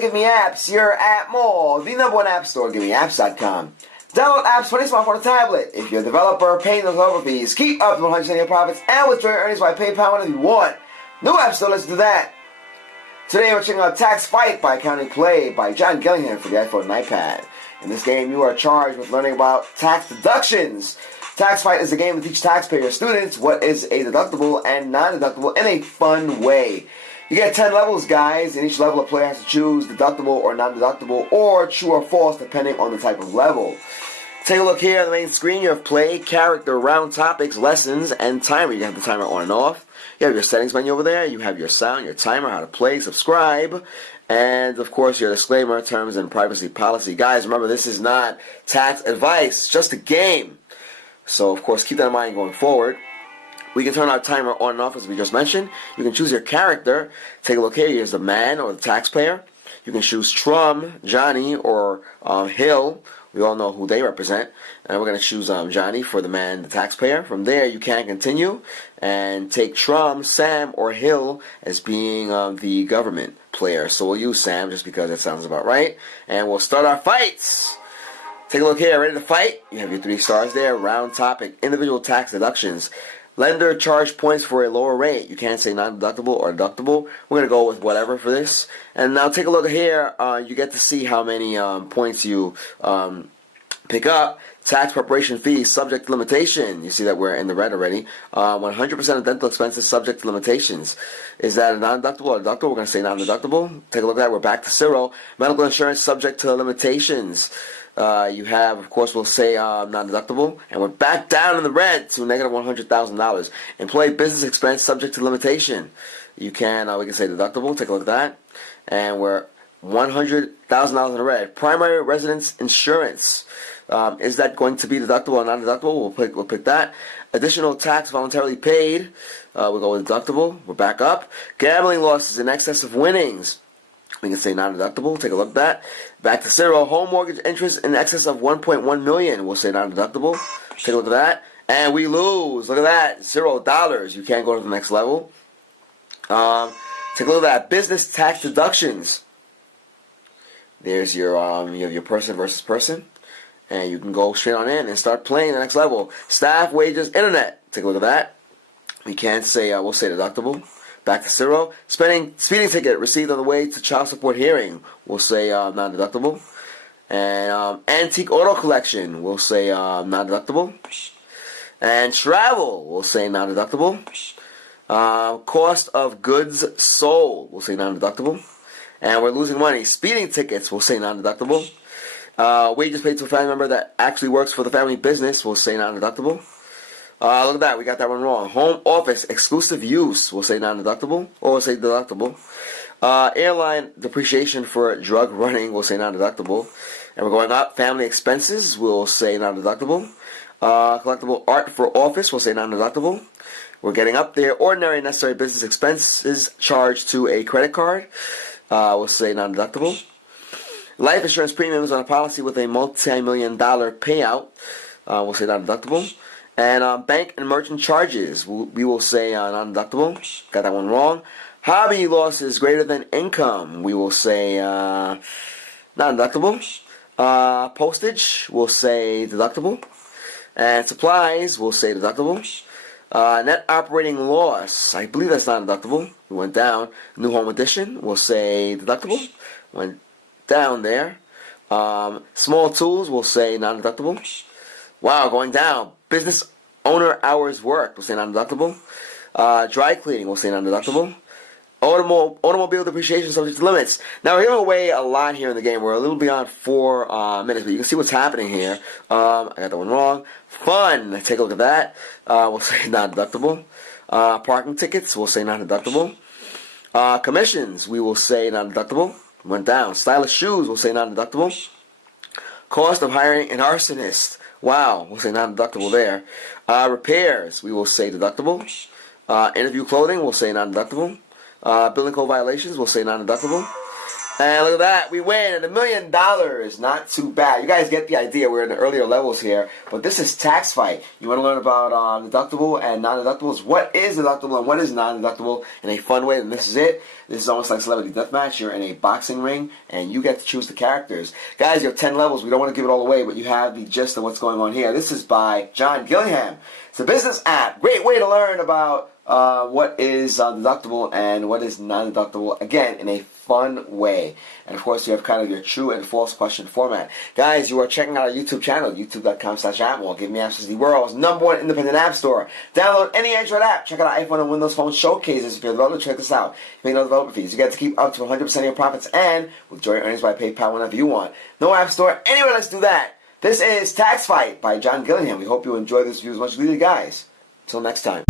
to GiveMeApps. You're at Mall, the #1 app store, GiveMeApps.com. Download apps for any smartphone or tablet. If you're a developer paying those developer fees, keep up to 100% of your profits and withdraw your earnings by PayPal whenever you want. New app store, let's do that. Today we're checking out Tax Fight by Accounting Play by John Gillingham for the iPhone and iPad. In this game, you are charged with learning about tax deductions. Tax Fight is a game to teach taxpayer students what is a deductible and non-deductible in a fun way. You get 10 levels, guys. In each level, a player has to choose deductible or non-deductible, or true or false, depending on the type of level. Take a look here on the main screen. You have play, character, round topics, lessons, and timer. You have the timer on and off. You have your settings menu over there. You have your sound, your timer, how to play, subscribe, and, of course, your disclaimer, terms, and privacy policy. Guys, remember, this is not tax advice. It's just a game. So, of course, keep that in mind going forward. We can turn our timer on and off, as we just mentioned. You can choose your character. Take a look here. Here's the man or the taxpayer. You can choose Trum, Johnny, or Hill. We all know who they represent. And we're going to choose Johnny for the man, the taxpayer. From there, you can continue and take Trum, Sam, or Hill as being the government player. So we'll use Sam just because that sounds about right. And we'll start our fights. Take a look here. Ready to fight? You have your 3 stars there. Round topic, individual tax deductions. Lender charge points for a lower rate. You can't say non-deductible or deductible. We're going to go with whatever for this. And now take a look here. You get to see how many points you pick up. Tax preparation fees subject to limitation. You see that we're in the red already. 100% of dental expenses subject to limitations. Is that a non-deductible or deductible? We're going to say non-deductible. Take a look at that. We're back to 0. Medical insurance subject to limitations. You have, of course, we'll say non-deductible, and we're back down in the red to negative $100,000. Employee business expense subject to limitation. You can, we can say deductible. Take a look at that, and we're $100,000 in the red. Primary residence insurance. Is that going to be deductible or non-deductible? We'll pick that. Additional tax voluntarily paid. We'll go with deductible. We're back up. Gambling losses in excess of winnings. We can say non-deductible. Take a look at that. Back to 0. Home mortgage interest in excess of $1.1 million. We'll say non-deductible. Take a look at that. And we lose. Look at that. $0. You can't go to the next level. Take a look at that. Business tax deductions. There's your you have your person versus person. And you can go straight on in and start playing the next level. Staff, wages, internet. Take a look at that. We can't say, we'll say deductible. Back to 0. Speeding ticket received on the way to child support hearing. We'll say non-deductible. And antique auto collection. We'll say non-deductible. And travel. We'll say non-deductible. Cost of goods sold. We'll say non-deductible. And we're losing money. Speeding tickets. We'll say non-deductible. Wages paid to a family member that actually works for the family business. We'll say non-deductible. Look at that. We got that one wrong. Home office exclusive use. We'll say non-deductible. Or we'll say deductible. Airline depreciation for drug running. We'll say non-deductible. And we're going up. Family expenses. We'll say non-deductible. Collectible art for office. We'll say non-deductible. We're getting up there. Ordinary and necessary business expenses charged to a credit card. We'll say non-deductible. Life insurance premiums on a policy with a multi-million-dollar payout. We'll say non-deductible. And bank and merchant charges, we will say non-deductible. Got that one wrong. Hobby losses greater than income, we will say non-deductible. Postage, we'll say deductible. And supplies, we'll say deductible. Net operating loss, I believe that's non-deductible. We went down. New home addition, we'll say deductible. Went down there. Small tools, we'll say non-deductible. Wow, going down. Business owner hours worked, we'll say non-deductible. Dry cleaning, we'll say non-deductible. Automobile depreciation subject to limits. Now, we're giving away a lot here in the game. We're a little beyond 4 minutes, but you can see what's happening here. I got that one wrong. Fun, take a look at that. We'll say non-deductible. Parking tickets, we'll say non-deductible. Commissions, we will say non-deductible. Went down. Stylish shoes, we'll say non-deductible. Cost of hiring an arsonist. Wow, we'll say non-deductible there. Repairs, we will say deductible. Interview clothing, we'll say non-deductible. Building code violations, we'll say non-deductible. And look at that, we win $1 million. Not too bad. You guys get the idea. We're in the earlier levels here, but this is Tax Fight. You want to learn about deductible and non-deductibles. What is deductible and what is non-deductible in a fun way? And this is it. This is almost like Celebrity Deathmatch. You're in a boxing ring, and you get to choose the characters. Guys, you have 10 levels. We don't want to give it all away, but you have the gist of what's going on here. This is by John Gillingham. It's a business app. Great way to learn about what is deductible and what is non-deductible, again, in a fun way. And of course, you have kind of your true and false question format. Guys, you are checking out our YouTube channel, youtube.com/appmall. GiveMeApps is the world's #1 independent app store. Download any Android app. Check out our iPhone and Windows Phone showcases. If you're a developer, check this out. You pay no developer fees. You get to keep up to 100% of your profits and withdraw your earnings by PayPal whenever you want. No app store. Anyway, let's do that. This is Tax Fight by John Gillingham. We hope you enjoy this review as much as we did, guys. Until next time.